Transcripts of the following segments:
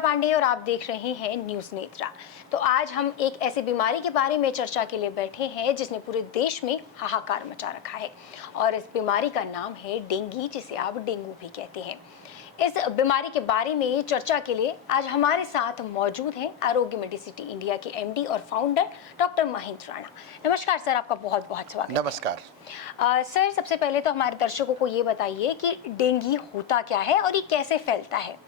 पांडे और आप देख रहे हैं न्यूज़ नेत्रा। तो आज हम एक ऐसी बीमारी के बारे में चर्चा के लिए बैठे हैं जिसने पूरे देश में हाहाकार मचा रखा है और इस बीमारी का नाम है डेंगू, जिसे आप डेंगू भी कहते हैं। इस बीमारी के बारे में चर्चा के लिए आज हमारे साथ मौजूद हैं आरोग्य मेडिसिटी इंडिया के एमडी और फाउंडर डॉक्टर महेंद्र राणा। नमस्कार सर, आपका बहुत बहुत स्वागत। नमस्कार सर, सबसे पहले तो हमारे दर्शकों को ये बताइए कि डेंगू होता क्या है और ये कैसे फैलता है।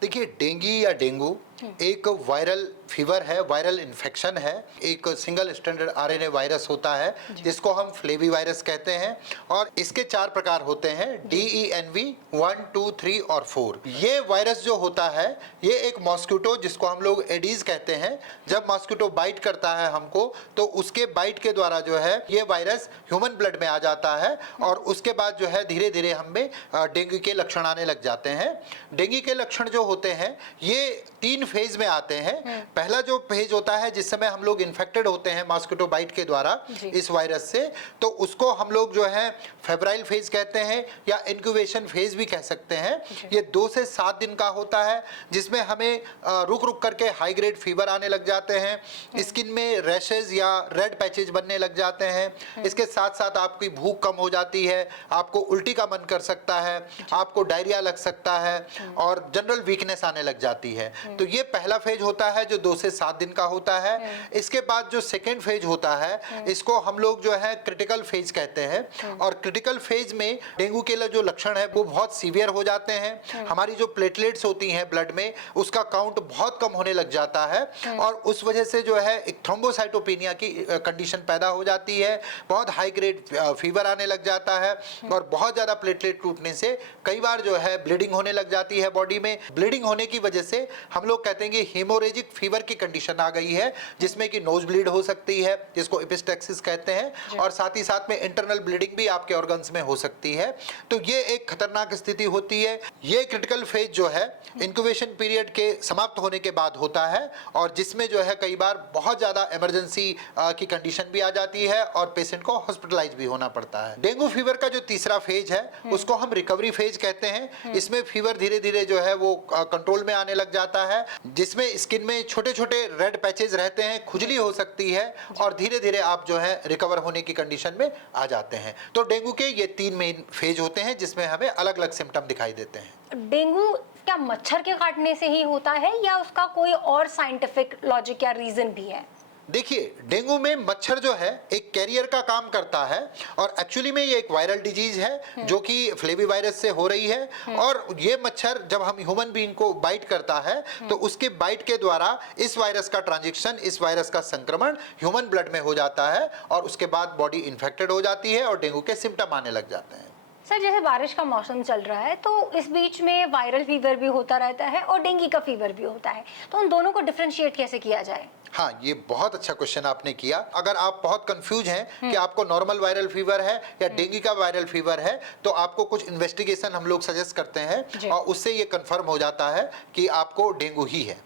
देखिए, डेंगू या डेंगू एक वायरल फीवर है, वायरल इन्फेक्शन है। एक सिंगल स्टैंडर्ड आरएनए वायरस होता है जिसको हम फ्लेवी वायरस कहते हैं और इसके 4 प्रकार होते हैं, DENV 1, 2, 3 और 4। ये वायरस जो होता है ये एक मॉस्किटो, जिसको हम लोग एडीज कहते हैं, जब मॉस्किटो बाइट करता है हमको तो उसके बाइट के द्वारा जो है ये वायरस ह्यूमन ब्लड में आ जाता है और उसके बाद जो है धीरे धीरे हमें डेंगू के लक्षण आने लग जाते हैं। डेंगू के लक्षण जो होते हैं ये 3 फेज में आते हैं। पहला जो फेज होता है जिस समय हम लोग इन्फेक्टेड होते हैं मॉस्किटो बाइट के द्वारा इस वायरस से, तो उसको हम लोग जो है फेब्राइल फेज कहते हैं या इंक्यूबेशन फेज भी कह सकते हैं। ये 2 से 7 दिन का होता है जिसमें हमें रुक रुक करके हाई ग्रेड फीवर आने लग जाते हैं, स्किन में रैशेज या रेड पैचेज बनने लग जाते हैं। इसके साथ साथ आपकी भूख कम हो जाती है, आपको उल्टी का मन कर सकता है, आपको डायरिया लग सकता है और जनरल वीकनेस आने लग जाती है। तो ये पहला फेज होता है जो 2 से 7 दिन का होता है। इसके बाद जो सेकेंड फेज होता है इसको हम लोग जो है क्रिटिकल फेज कहते हैं और क्रिटिकल फेज में डेंगू के जो लक्षण है वो बहुत सीवियर हो जाते हैं। हमारी जो प्लेटलेट्स होती हैं ब्लड में उसका काउंट बहुत कम होने लग जाता है और उस वजह से जो है एक थ्रोम्बोसाइटोपेनिया की कंडीशन पैदा हो जाती है। बहुत हाई ग्रेड फीवर आने लग जाता है और बहुत ज़्यादा प्लेटलेट टूटने से कई बार जो है ब्लीडिंग होने लग जाती है बॉडी में। ब्लीडिंग होने की वजह से हम लोग कहते हैं कि हीमोरेजिक फीवर की कंडीशन आ गई है जिसमें कि नोज ब्लीड हो सकती है, जिसको एपिस्टेक्सिस कहते हैं, और साथ ही साथ में इंटरनल ब्लीडिंग भी आपके ऑर्गन्स में हो सकती है। तो ये एक खतरनाक स्थिति होती है। ये क्रिटिकल फेज जो है इंक्यूबेशन पीरियड के समाप्त होने के बाद होता है और जिसमें जो है कई बार बहुत ज़्यादा इमरजेंसी की कंडीशन भी आ जाती है और पेशेंट को हॉस्पिटलाइज भी होना पड़ता है। डेंगू फीवर का जो तीसरा फेज है उसको हम रिकवरी फेज कहते हैं। इसमें फीवर धीरे धीरे जो है वो कंट्रोल में आने लग जाता है, जिसमें स्किन में छोटे छोटे रेड पैचेज रहते हैं, खुजली हो सकती है और धीरे धीरे आप जो है रिकवर होने की कंडीशन में आ जाते हैं। तो डेंगू के ये 3 मेन फेज होते हैं जिसमें हमें अलग अलग सिम्टम दिखाई देते हैं। डेंगू क्या मच्छर के काटने से ही होता है या उसका कोई और साइंटिफिक लॉजिक या रीजन भी है? देखिए, डेंगू में मच्छर जो है एक कैरियर का काम करता है और एक्चुअली में ये एक वायरल डिजीज है जो कि फ्लेवी वायरस से हो रही है और ये मच्छर जब हम ह्यूमन बीइंग को बाइट करता है तो उसके बाइट के द्वारा इस वायरस का ट्रांजिशन, इस वायरस का संक्रमण ह्यूमन ब्लड में हो जाता है और उसके बाद बॉडी इन्फेक्टेड हो जाती है और डेंगू के सिम्टम आने लग जाते हैं। सर, जैसे बारिश का मौसम चल रहा है तो इस बीच में वायरल फीवर भी होता रहता है और डेंगू का फीवर भी होता है, तो उन दोनों को डिफरेंशिएट कैसे किया जाए? हाँ, ये बहुत अच्छा क्वेश्चन आपने किया। अगर आप बहुत कंफ्यूज हैं कि आपको नॉर्मल वायरल फीवर है या डेंगू का वायरल फीवर है तो आपको कुछ इन्वेस्टिगेशन हम लोग सजेस्ट करते हैं और उससे ये कंफर्म हो जाता है कि आपको डेंगू ही है।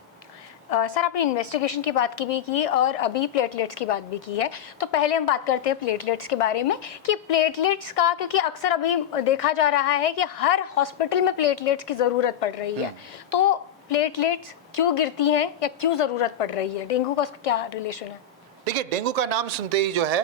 सर, आपने इन्वेस्टिगेशन की बात की भी की और अभी प्लेटलेट्स की बात भी की है, तो पहले हम बात करते हैं प्लेटलेट्स के बारे में कि प्लेटलेट्स का, क्योंकि अक्सर अभी देखा जा रहा है कि हर हॉस्पिटल में प्लेटलेट्स की ज़रूरत पड़ रही है, तो प्लेटलेट्स क्यों गिरती हैं या क्यों ज़रूरत पड़ रही है? डेंगू का उसका क्या रिलेशन है? देखिए, डेंगू का नाम सुनते ही जो है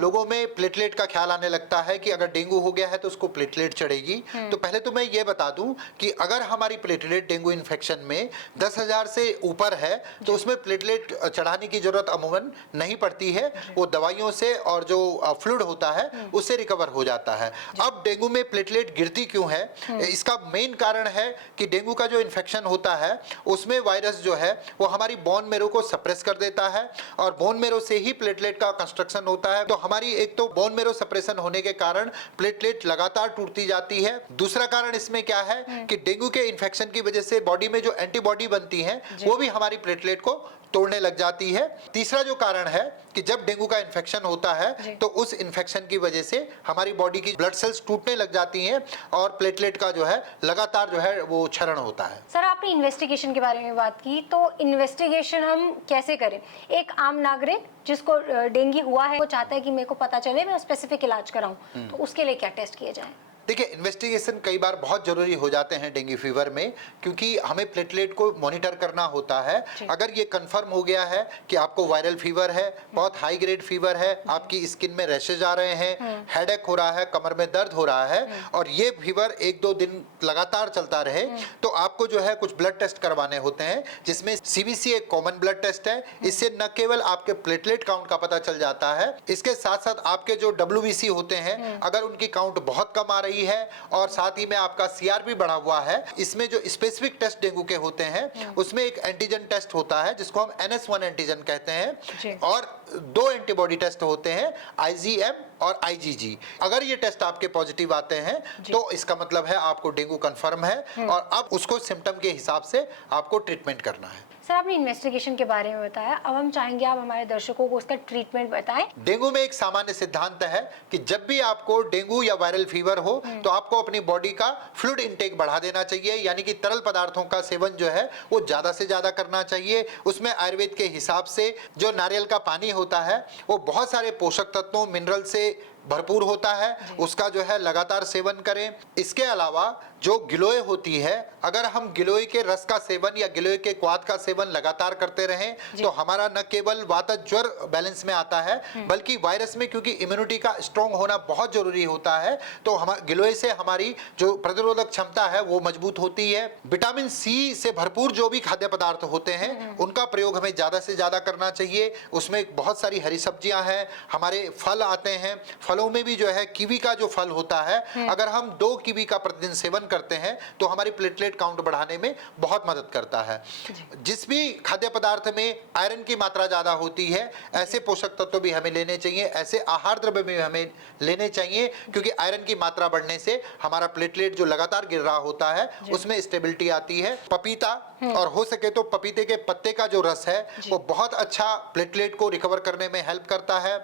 लोगों में प्लेटलेट का ख्याल आने लगता है कि अगर डेंगू हो गया है तो उसको प्लेटलेट चढ़ेगी। तो पहले तो मैं ये बता दूं कि अगर हमारी प्लेटलेट डेंगू इन्फेक्शन में 10,000 से ऊपर है तो उसमें प्लेटलेट चढ़ाने की जरूरत अमूमन नहीं पड़ती है। वो दवाइयों से और जो फ्लूइड होता है उससे रिकवर हो जाता है। अब डेंगू में प्लेटलेट गिरती क्यों है? इसका मेन कारण है कि डेंगू का जो इन्फेक्शन होता है उसमें वायरस जो है वो हमारी बोन मेरो को सप्रेस कर देता है और बोन मेरो से ही प्लेटलेट का कंस्ट्रक्शन होता है। तो हमारी एक तो बोन मेरो सप्रेशन होने के कारण प्लेटलेट लगातार टूटती जाती है। दूसरा कारण इसमें क्या है कि डेंगू के इन्फेक्शन की वजह से बॉडी में जो एंटीबॉडी बनती है वो भी हमारी प्लेटलेट को तोड़ने लग जाती है। तीसरा जो कारण है कि जब डेंगू का इन्फेक्शन होता है तो उस इन्फेक्शन की वजह से हमारी बॉडी की ब्लड सेल्स टूटने लग जाती हैं और प्लेटलेट का जो है लगातार जो है वो क्षरण होता है। सर, आपने इन्वेस्टिगेशन के बारे में बात की, तो इन्वेस्टिगेशन हम कैसे करें? एक आम नागरिक जिसको डेंगू हुआ है वो चाहता है कि मेरे को पता चले, मैं स्पेसिफिक इलाज कराऊं, तो उसके लिए क्या टेस्ट किए जाए? देखिए, इन्वेस्टिगेशन कई बार बहुत जरूरी हो जाते हैं डेंगू फीवर में, क्योंकि हमें प्लेटलेट को मॉनिटर करना होता है। अगर ये कंफर्म हो गया है कि आपको वायरल फीवर है, बहुत हाई ग्रेड फीवर है, आपकी स्किन में रैशेज आ रहे हैं, हेडेक हो रहा है, कमर में दर्द हो रहा है, और ये फीवर 1-2 दिन लगातार चलता रहे, तो आपको जो है कुछ ब्लड टेस्ट करवाने होते हैं, जिसमें सीबीसी एक कॉमन ब्लड टेस्ट है। इससे न केवल आपके प्लेटलेट काउंट का पता चल जाता है, इसके साथ साथ आपके जो WBC होते हैं, अगर उनकी काउंट बहुत कम आ रही है और साथ ही में आपका CRP बढ़ा हुआ है, इसमें जो स्पेसिफिक टेस्ट डेंगू के होते हैं, उसमें एक एंटीजन टेस्ट होता है जिसको हम NS1 एंटीजन कहते हैं, और 2 एंटीबॉडी टेस्ट होते हैं, IgM और IgG। अगर ये टेस्ट आपके पॉजिटिव आते हैं तो इसका मतलब है आपको डेंगू कंफर्म है, और अब उसको सिम्टम के हिसाब से आपको ट्रीटमेंट करना है। सर, आपने इन्वेस्टिगेशन के बारे में बताया, अब हम चाहेंगे आप हमारे दर्शकों को उसका ट्रीटमेंट बताएं। डेंगू में एक सामान्य सिद्धांत है कि जब भी आपको डेंगू या वायरल फीवर हो तो आपको अपनी बॉडी का फ्लूइड इंटेक बढ़ा देना चाहिए, यानी कि तरल पदार्थों का सेवन जो है वो ज्यादा से ज्यादा करना चाहिए। उसमें आयुर्वेद के हिसाब से जो नारियल का पानी होता है वो बहुत सारे पोषक तत्वों, मिनरल से भरपूर होता है, उसका जो है लगातार सेवन करें। इसके अलावा जो गिलोय होती है, अगर हम गिलोय के रस का सेवन या गिलोय के क्वाथ का सेवन लगातार करते रहें तो हमारा न केवल वातज ज्वर बैलेंस में आता है, बल्कि वायरस में, क्योंकि इम्यूनिटी का स्ट्रॉन्ग होना बहुत जरूरी होता है, तो हम गिलोय से हमारी जो प्रतिरोधक क्षमता है वो मजबूत होती है। विटामिन C से भरपूर जो भी खाद्य पदार्थ होते हैं उनका प्रयोग हमें ज्यादा से ज्यादा करना चाहिए। उसमें बहुत सारी हरी सब्जियां हैं, हमारे फल आते हैं, फलों में भी जो है कीवी का जो फल होता है, अगर हम 2 कीवी का प्रतिदिन सेवन करते हैं तो हमारी प्लेटलेट काउंट बढ़ाने में बहुत मदद करता है। जिस भी खाद्य पदार्थ में आयरन की मात्रा ज्यादा होती है, ऐसे पोषक तत्व भी हमें लेने चाहिए, ऐसे आहार द्रव्य भी हमें लेने चाहिए, क्योंकि आयरन की मात्रा बढ़ने से हमारा प्लेटलेट जो लगातार गिर रहा होता है उसमें स्टेबिलिटी आती है। पपीता और हो सके तो पपीते के पत्ते का जो रस है वो बहुत अच्छा प्लेटलेट को रिकवर करने में हेल्प करता है।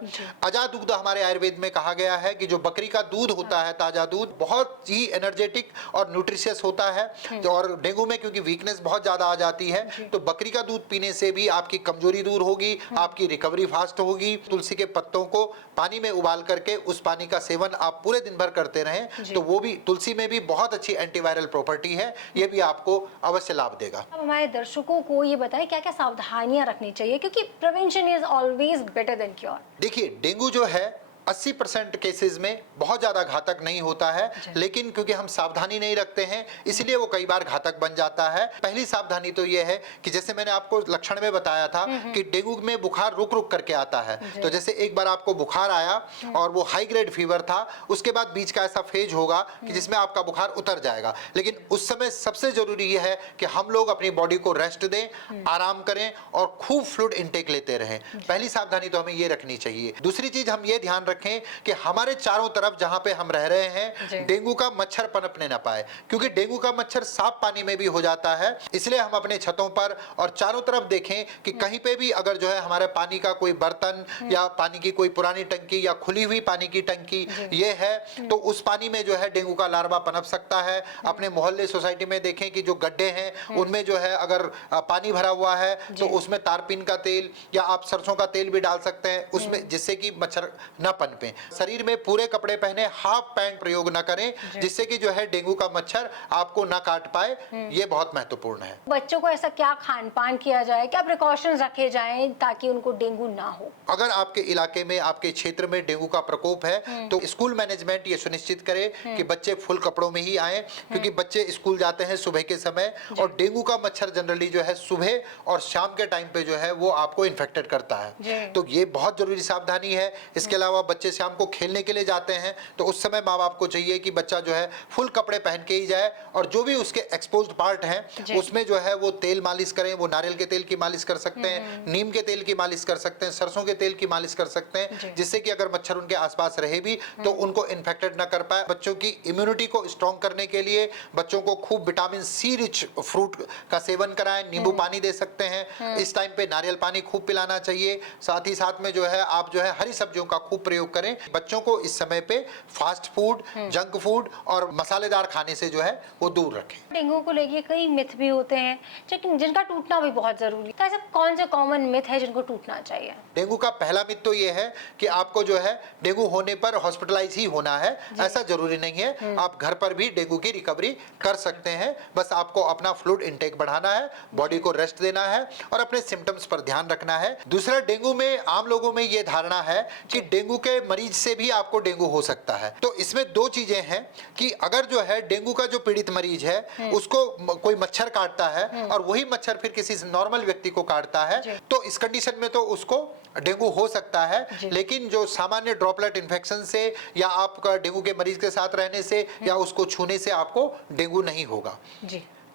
अजा दूध हमारे आयुर्वेद में कहा गया है कि जो बकरी का दूध होता है, ताजा दूध, बहुत ही एनर्जेटिक और न्यूट्रिशियस होता है। और डेंगू में क्योंकि वीकनेस बहुत ज्यादा आ जाती है, तो बकरी का दूध पीने से भी आपकी कमजोरी दूर होगी, आपकी रिकवरी फास्ट होगी। तुलसी के पत्तों को पानी में उबाल करके उस पानी का सेवन आप पूरे दिन भर करते रहें, तो वो भी, तुलसी में भी बहुत अच्छी एंटीवायरल प्रॉपर्टी है, ये भी आपको अवश्य लाभ देगा। अब हमारे दर्शकों को ये बताएं क्या क्या सावधानियां रखनी चाहिए, क्योंकि prevention is always better than cure. देखिए, डेंगू जो है 80% केसेस में बहुत ज्यादा घातक नहीं होता है, लेकिन क्योंकि हम सावधानी नहीं रखते हैं इसलिए वो कई बार घातक बन जाता है। पहली सावधानी तो ये है कि जैसे मैंने आपको लक्षण में बताया था कि डेंगू में बुखार रुक रुक करके आता है, तो जैसे एक बार आपको बुखार आया और वो हाई ग्रेड फीवर था, उसके बाद बीच का ऐसा फेज होगा कि जिसमें आपका बुखार उतर जाएगा, लेकिन उस समय सबसे जरूरी ये है कि हम लोग अपनी बॉडी को रेस्ट दें, आराम करें और खूब फ्लूइड इंटेक लेते रहें। पहली सावधानी तो हमें ये रखनी चाहिए। दूसरी चीज हम ये ध्यान रखें कि हमारे चारों तरफ जहां पे हम रह रहे हैं डेंगू का मच्छर पनपने ना पाए, क्योंकि डेंगू का मच्छर साफ पानी में भी हो जाता है। इसलिए हम अपने छतों पर और चारों तरफ देखें कि कहीं पे भी अगर जो है हमारे पानी का कोई बर्तन या पानी की कोई पुरानी टंकी या खुली हुई पानी की टंकी ये है, तो उस पानी में जो है डेंगू का लार्वा पनप सकता है। अपने मोहल्ले सोसाइटी में देखें कि जो गड्ढे हैं उनमें जो है अगर पानी भरा हुआ है तो उसमें तारपीन का तेल या आप सरसों का तेल भी डाल सकते हैं उसमें, जिससे कि मच्छर न पनपे। शरीर में पूरे कपड़े पहने, हाफ पैंट प्रयोग न करें, जिससे कि जो है डेंगू का मच्छर आपको न काट पाए, ये बहुत महत्वपूर्ण है। बच्चों को ऐसा क्या खान पान किया जाए, क्या प्रिकॉशंस रखे जाएं ताकि उनको डेंगू ना हो? अगर आपके इलाके में, आपके क्षेत्र में डेंगू का प्रकोप है तो स्कूल मैनेजमेंट ये सुनिश्चित करे कि बच्चे फुल कपड़ों में ही आए, क्योंकि बच्चे स्कूल जाते हैं सुबह के समय और डेंगू का मच्छर जनरली जो है सुबह और शाम के टाइम पे जो है वो आपको इन्फेक्टेड करता है, तो ये बहुत जरूरी सावधानी है। इसके अलावा बच्चे शाम को खेलने के लिए जाते हैं तो उस समय माँ बाप को चाहिए कि बच्चा जो है फुल कपड़े पहन के ही जाए, और जो भी उसके एक्सपोज्ड पार्ट हैं उसमें जो है वो तेल मालिश करें। वो नारियल के तेल की मालिश कर सकते हैं, नीम के तेल की मालिश कर सकते हैं, सरसों के तेल की मालिश कर सकते हैं, जिससे कि अगर मच्छर उनके आसपास रहे भी तो उनको इन्फेक्टेड ना कर पाए। बच्चों की इम्यूनिटी को स्ट्रॉन्ग करने के लिए बच्चों को खूब विटामिन C रिच फ्रूट का सेवन कराएं, नींबू पानी दे सकते हैं, इस टाइम पे नारियल पानी खूब पिलाना चाहिए। साथ ही साथ में जो है आप जो है हरी सब्जियों का खूब प्रयोग प्रयोग करें। बच्चों को इस समय पे फास्ट फूड, जंक फूड और मसालेदार खाने से जो है वो दूर रखें। डेंगू को लेके कई मिथ भी होते हैं लेकिन जिनका टूटना भी बहुत जरूरी है। तो ऐसा कौन सा कॉमन मिथ है जिनको टूटना चाहिए? डेंगू का पहला मिथ तो ये है कि आपको जो है डेंगू होने पर हॉस्पिटलाइज ही होना है। ऐसा जरूरी नहीं है, आप घर पर भी डेंगू की रिकवरी कर सकते हैं। बस आपको अपना फ्लूइड इंटेक बढ़ाना है, बॉडी को रेस्ट देना है और अपने सिम्टम्स पर ध्यान रखना है। दूसरा, डेंगू में आम लोगों में ये धारणा है कि डेंगू के मरीज से भी आपको डेंगू हो सकता है। तो इसमें दो चीजें हैं कि अगर जो है डेंगू का जो पीड़ित मरीज है उसको कोई मच्छर काटता है और वही मच्छर फिर किसी नॉर्मल व्यक्ति को काटता है, तो इस कंडीशन में तो उसको डेंगू हो सकता है। लेकिन जो सामान्य ड्रॉपलेट इन्फेक्शन से या आपका डेंगू के मरीज के साथ रहने से या उसको छूने से आपको डेंगू नहीं होगा।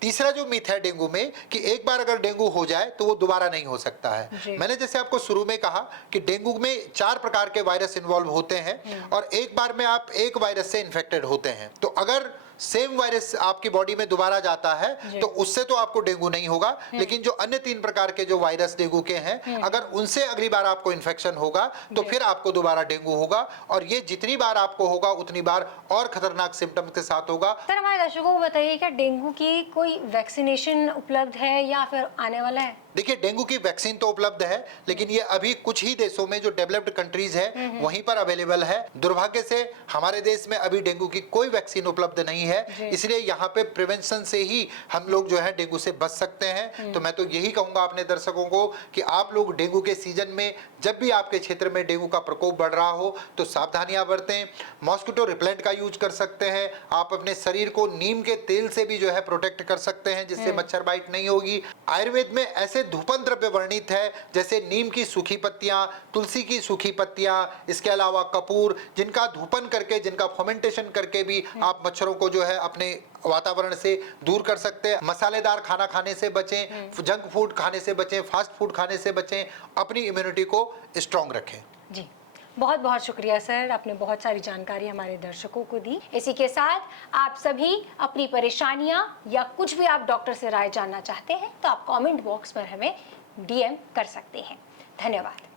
तीसरा जो मिथ है डेंगू में कि एक बार अगर डेंगू हो जाए तो वो दोबारा नहीं हो सकता है। मैंने जैसे आपको शुरू में कहा कि डेंगू में 4 प्रकार के वायरस इन्वॉल्व होते हैं और एक बार में आप एक वायरस से इन्फेक्टेड होते हैं। तो अगर सेम वायरस आपकी बॉडी में दोबारा जाता है तो उससे तो आपको डेंगू नहीं होगा, लेकिन जो अन्य 3 प्रकार के जो वायरस डेंगू के हैं अगर उनसे अगली बार आपको इन्फेक्शन होगा तो फिर आपको दोबारा डेंगू होगा और ये जितनी बार आपको होगा उतनी बार और खतरनाक सिम्टम्स के साथ होगा। सर, हमारे दर्शकों को बताइए, क्या डेंगू की कोई वैक्सीनेशन उपलब्ध है या फिर आने वाला है? देखिए, डेंगू की वैक्सीन तो उपलब्ध है लेकिन ये अभी कुछ ही देशों में जो डेवलप्ड कंट्रीज है वहीं पर अवेलेबल है। दुर्भाग्य से हमारे देश में अभी डेंगू की कोई वैक्सीन उपलब्ध नहीं है, इसलिए यहाँ पे प्रिवेंशन से ही हम लोग जो है डेंगू से बच सकते हैं। तो मैं तो यही कहूंगा अपने दर्शकों को कि आप लोग डेंगू के सीजन में जब भी आपके क्षेत्र में डेंगू का प्रकोप बढ़ रहा हो तो सावधानियां बरतें। मॉस्किटो रिपेलेंट का यूज कर सकते हैं। आप अपने शरीर को नीम के तेल से भी जो है प्रोटेक्ट कर सकते हैं जिससे मच्छर बाइट नहीं होगी। आयुर्वेद में ऐसे धूपन द्रव्य वर्णित है जैसे नीम की सूखी पत्तियां, तुलसी की सूखी पत्तियां, इसके अलावा कपूर, जिनका धूपन करके, जिनका फर्मेंटेशन करके भी आप मच्छरों को जो है अपने वातावरण से दूर कर सकते हैं। मसालेदार खाना खाने से बचें, जंक फूड खाने से बचें, फास्ट फूड खाने से बचें, अपनी इम्यूनिटी को स्ट्रांग रखें। जी, बहुत बहुत शुक्रिया सर, आपने बहुत सारी जानकारी हमारे दर्शकों को दी। इसी के साथ आप सभी अपनी परेशानियां या कुछ भी आप डॉक्टर से राय जानना चाहते हैं तो आप कमेंट बॉक्स पर हमें DM कर सकते हैं। धन्यवाद।